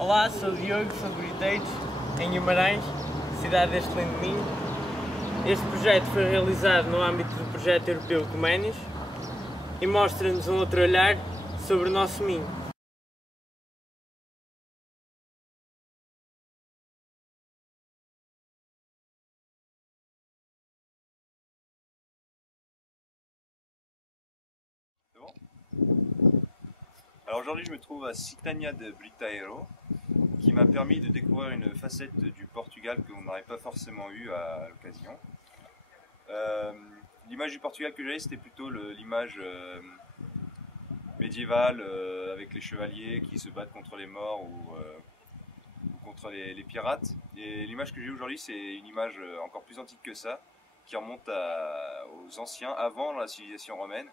Olá, sou Diogo, sou de Briteiros, em Guimarães, cidade deste lindo Minho. Este projeto foi realizado no âmbito do projeto europeu Comenius e mostra-nos um outro olhar sobre o nosso Minho. Alors aujourd'hui je me trouve à Citânia de Britaero, qui m'a permis de découvrir une facette du Portugal que l'on n'aurait pas forcément eu à l'occasion. L'image du Portugal que j'avais, c'était plutôt l'image médiévale avec les chevaliers qui se battent contre les morts ou contre les pirates. Et l'image que j'ai aujourd'hui, c'est une image encore plus antique que ça, qui remonte aux anciens, avant la civilisation romaine.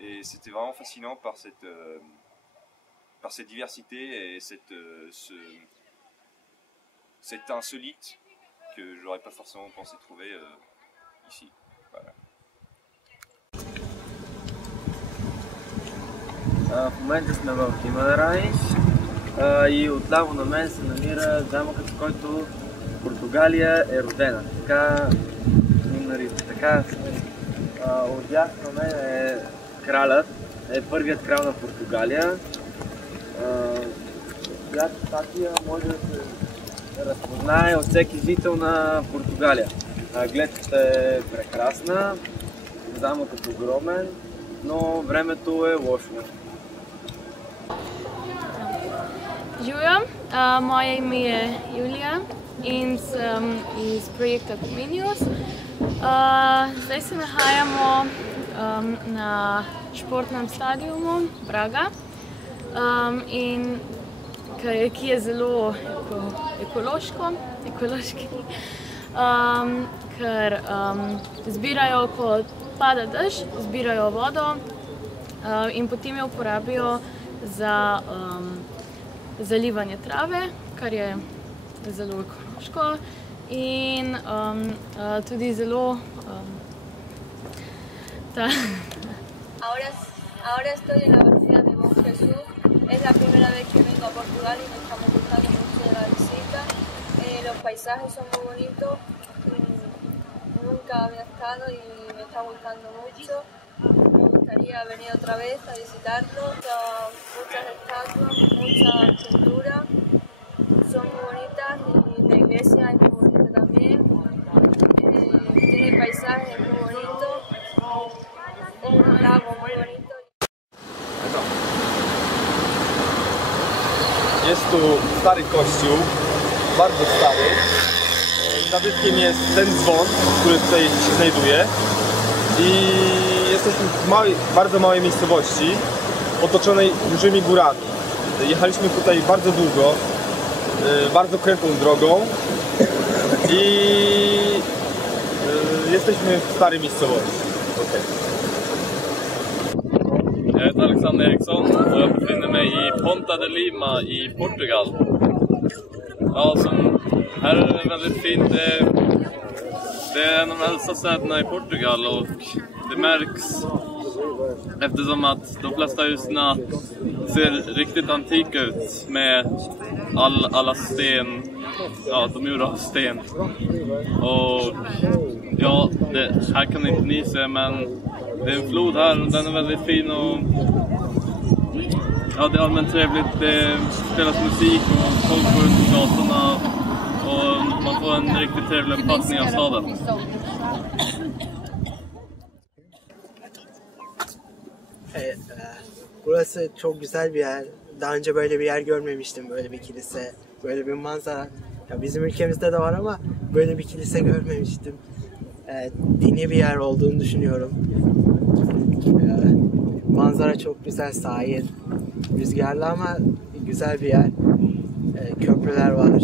Et c'était vraiment fascinant par cette diversité et cet insolite que j'aurais pas forcément pensé trouver ici. Voilà. В момента сме в Гимарães и отляво на мен се намира замъкът, в който Португалия е родена. Така ни нарича. Така, отдясно на мен е кралят, е първият крал на Португалия. Която статия може да се разпознае от всеки жител на Португалия. Гледката е прекрасна, замъкът е огромен, но времето е лошо. Živijo, moje ime je Julija in sem iz projekta Comenius. Zdaj se nahajamo na športnem stadionu Braga, ki je zelo ekološki, ker zbirajo, ko pada dež, zbirajo vodo in potem jo uporabijo za zalivanje trave, kar je zelo ekološko in tudi zelo Ahora estoy en la Basílica de Bom Jesús. Es la primera vez que vengo a Portugal y me estamos gustando mucho de la visita. Los paisajes son muy bonitos. Nunca había estado y me está gustando mucho. Me gustaría venir otra vez a visitarlo. Muchas estatuas, muchas pinturas. Son muy bonitas y la iglesia es muy bonita también. Tiene paisajes muy bonitos. Un lago muy bonito. Jest tu stary kościół, bardzo stary. Zabytkiem jest ten dzwon, który tutaj się znajduje. I jesteśmy w bardzo małej miejscowości, otoczonej dużymi górami. Jechaliśmy tutaj bardzo długo, bardzo krętą drogą i jesteśmy w starej miejscowości. Okay. Jag heter Alexander Eriksson och jag befinner mig i Ponta de Lima i Portugal. Ja, här är det väldigt fint. Det är en av de äldsta städerna i Portugal och det märks eftersom att de flesta husen ser riktigt antika ut med alla sten, ja, de är gjorda av sten. Och ja, här kan inte ni se, men det är en flod här och den är väldigt fin och ja, det är allmänt trevligt. Det spelas musik och folk går ut på gatorna och man får en riktigt trevlig uppfattning av staden. Burası çok güzel bir yer. Daha önce böyle bir yer görmemiştim, böyle bir kilise, böyle bir manzara. Ya bizim ülkemizde de var ama böyle bir kilise görmemiştim. Dini bir yer olduğunu düşünüyorum. Manzara çok güzel, sahil, rüzgarlı ama güzel bir yer. Köprüler var.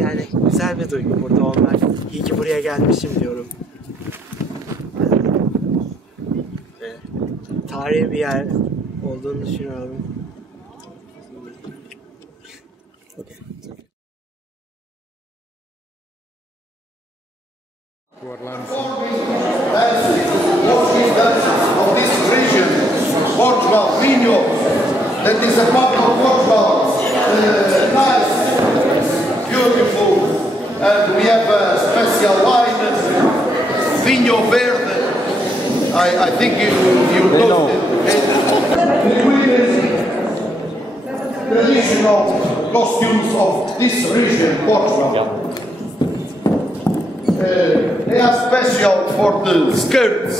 Yani güzel bir duygu burada olmak. İyi ki buraya gelmişim diyorum. Tarihi bir yer olduğunu düşünüyorum. Of this region, Portugal, Minho, that is a part of Portugal. nice, beautiful, and we have a special wine, Vinho Verde. I think you know it. Traditional costumes of this region, Portugal. They are special for the skirts.